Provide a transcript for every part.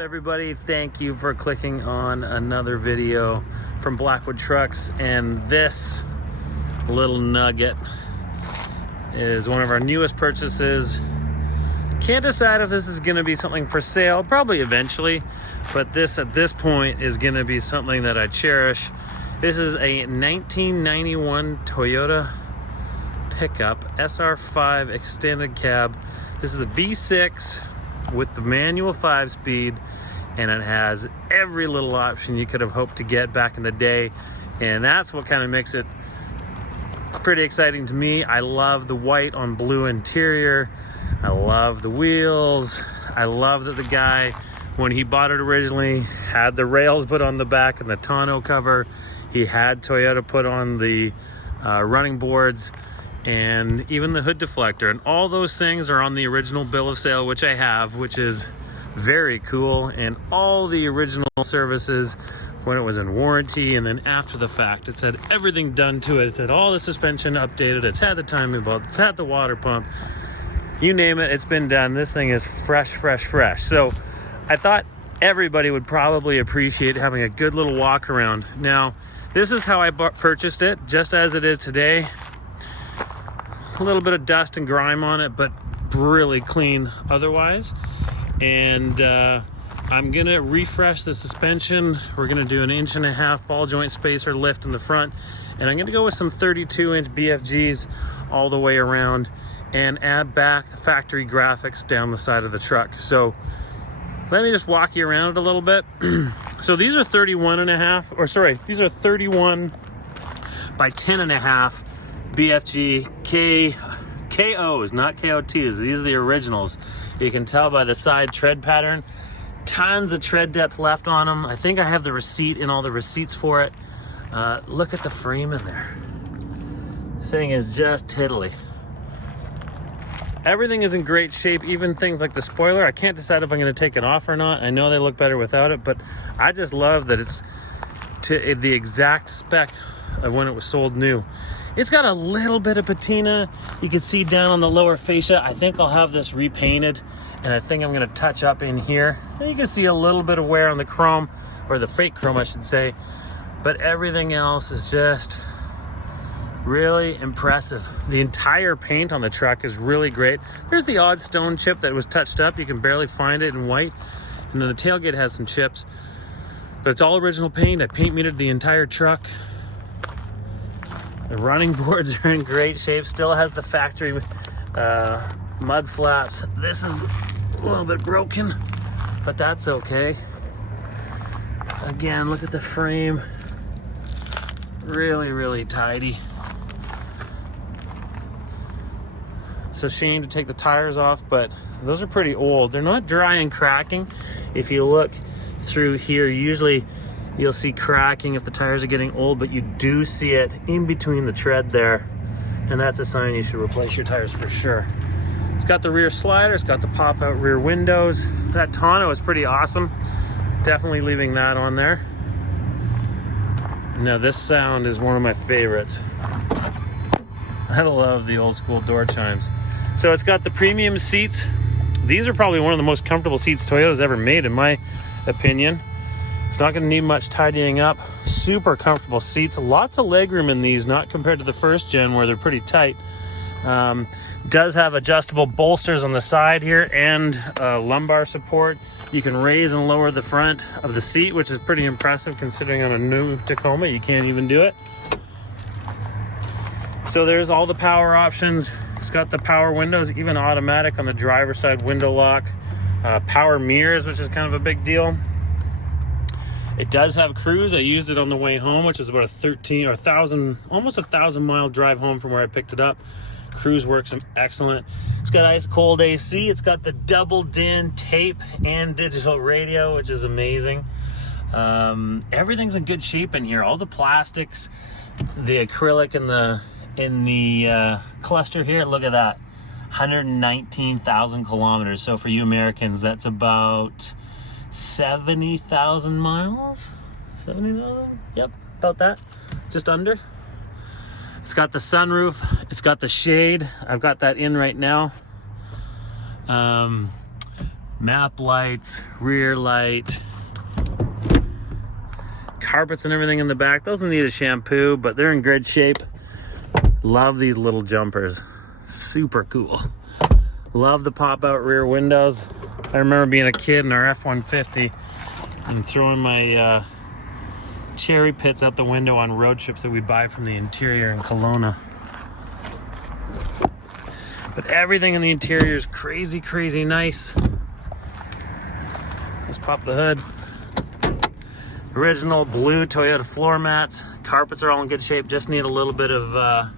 everybody? Thank you for clicking on another video from Blackwood Trucks, and this little nugget is one of our newest purchases. Can't decide if this is going to be something for sale, probably eventually, but this at this point is going to be something that I cherish. This is a 1991 Toyota Pickup SR5 extended cab. This is the V6 with the manual 5-speed, and it has every little option you could have hoped to get back in the day, and that's what kind of makes it pretty exciting to me. I love the white on blue interior. I love the wheels. I love that the guy, when he bought it originally, had the rails put on the back and the tonneau cover. He had Toyota put on the running boards and even the hood deflector, and all those things are on the original bill of sale, which I have, which is very cool, and all the original services when it was in warranty, and then after the fact it's had everything done to it. It's had all the suspension updated, it's had the timing belt, it's had the water pump, you name it, it's been done. This thing is fresh. So I thought everybody would probably appreciate having a good little walk around. Now, this is how I purchased it, just as it is today. A little bit of dust and grime on it, but really clean otherwise. And I'm gonna refresh the suspension. We're gonna do an 1.5-inch ball joint spacer lift in the front, and I'm gonna go with some 32-inch BFGs all the way around and add back the factory graphics down the side of the truck. So let me just walk you around it a little bit. So these are 31.5, or sorry, these are 31 by 10.5 BFG KOs, not KOTs. These are the originals. You can tell by the side tread pattern. Tons of tread depth left on them. I think I have the receipt in all the receipts for it. Look at the frame in there. Thing is just tiddly. Everything is in great shape, even things like the spoiler. I can't decide if I'm going to take it off or not. I know they look better without it, but I just love that it's to the exact spec of when it was sold new. It's got a little bit of patina. You can see down on the lower fascia. I think I'll have this repainted, and I think I'm going to touch up in here. You can see a little bit of wear on the chrome, or the fake chrome I should say, but everything else is just really impressive. The entire paint on the truck is really great. There's the odd stone chip that was touched up. You can barely find it in white, and then the tailgate has some chips, but it's all original paint. I paint metered the entire truck. The running boards are in great shape. Still has the factory mud flaps. This is a little bit broken, but that's okay. Again, look at the frame. Really tidy. It's a shame to take the tires off, but those are pretty old. They're not dry and cracking. If you look through here, usually you'll see cracking if the tires are getting old, but you do see it in between the tread there, and that's a sign you should replace your tires for sure. It's got the rear slider, it's got the pop-out rear windows. That tonneau is pretty awesome. Definitely leaving that on there. Now this sound is one of my favorites. I love the old school door chimes. So it's got the premium seats. These are probably one of the most comfortable seats Toyota's ever made, in my opinion. It's not going to need much tidying up. Super comfortable seats. Lots of legroom in these, not compared to the first gen where they're pretty tight. Does have adjustable bolsters on the side here and lumbar support. You can raise and lower the front of the seat, which is pretty impressive considering on a new Tacoma you can't even do it. So there's all the power options. It's got the power windows, even automatic on the driver's side window lock. Power mirrors, which is kind of a big deal. It does have cruise. I used it on the way home, which is about almost a 1,000 mile drive home from where I picked it up. Cruise works excellent. It's got ice cold AC. It's got the double DIN tape and digital radio, which is amazing. Everything's in good shape in here. All the plastics, the acrylic in the cluster here. Look at that, 119,000 kilometers. So for you Americans, that's about 70,000 miles. 70,000? Yep, about that. Just under. It's got the sunroof. It's got the shade. I've got that in right now. Map lights, rear light, carpets and everything in the back. Those need a shampoo, but they're in good shape. Love these little jumpers. Super cool. Love the pop-out rear windows. I remember being a kid in our F-150 and throwing my cherry pits out the window on road trips that we'd buy from the interior in Kelowna. But everything in the interior is crazy, crazy nice. Let's pop the hood. Original blue Toyota floor mats. Carpets are all in good shape, just need a little bit of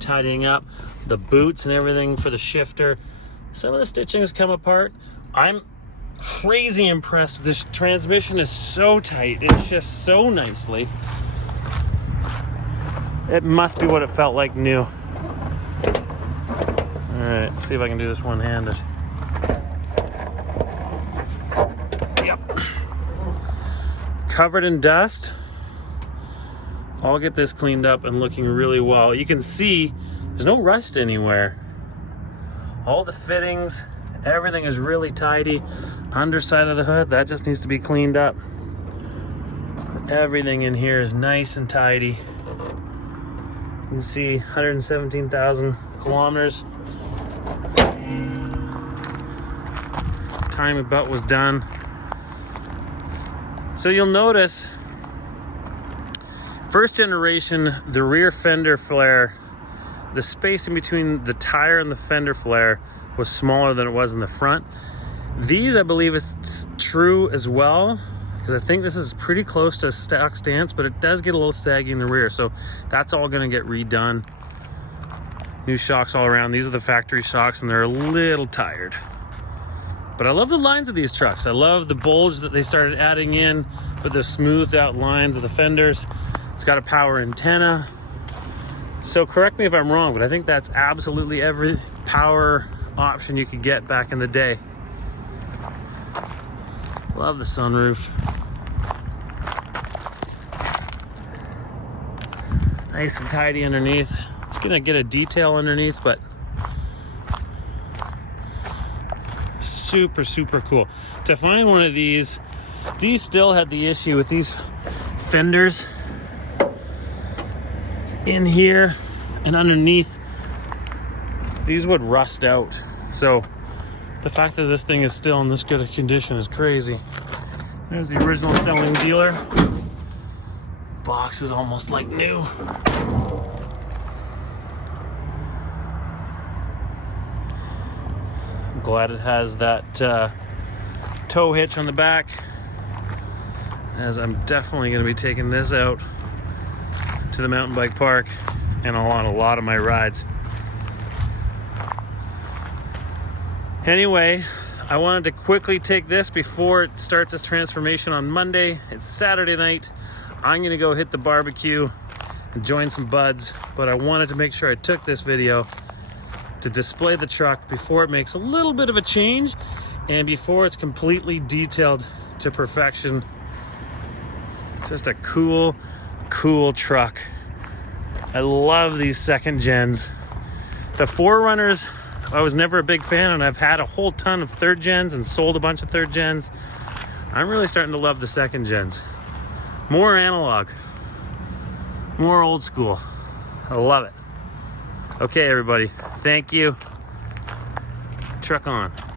tidying up. The boots and everything for the shifter. Some of the stitching has come apart. I'm crazy impressed. This transmission is so tight. It shifts so nicely. It must be what it felt like new. All right, see if I can do this one-handed. Yep. Covered in dust. I'll get this cleaned up and looking really well. You can see there's no rust anywhere. All the fittings, everything is really tidy. Underside of the hood, that just needs to be cleaned up. Everything in here is nice and tidy. You can see 117,000 kilometers. Time about was done. So you'll notice, first generation, the rear fender flare, the space in between the tire and the fender flare was smaller than it was in the front. These, I believe, is true as well, because I think this is pretty close to a stock stance, but it does get a little saggy in the rear, so that's all going to get redone. New shocks all around. These are the factory shocks, and they're a little tired. But I love the lines of these trucks. I love the bulge that they started adding in, with the smoothed out lines of the fenders. It's got a power antenna. So correct me if I'm wrong, but I think that's absolutely every power option you could get back in the day. Love the sunroof. Nice and tidy underneath. It's gonna get a detail underneath, but super, super cool. To find one of these still had the issue with these fenders in here and underneath. These would rust out. So the fact that this thing is still in this good a condition is crazy. There's the original selling dealer. Box is almost like new. I'm glad it has that tow hitch on the back, as I'm definitely going to be taking this out to the mountain bike park and on a lot of my rides. Anyway, I wanted to quickly take this before it starts its transformation on Monday. It's Saturday night. I'm gonna go hit the barbecue and join some buds, but I wanted to make sure I took this video to display the truck before it makes a little bit of a change and before it's completely detailed to perfection. It's just a cool, cool truck. I love these second gens. The 4Runners, I was never a big fan, and I've had a whole ton of third gens and sold a bunch of third gens. I'm really starting to love the second gens. More analog, more old school. I love it. Okay, everybody, thank you. Truck on.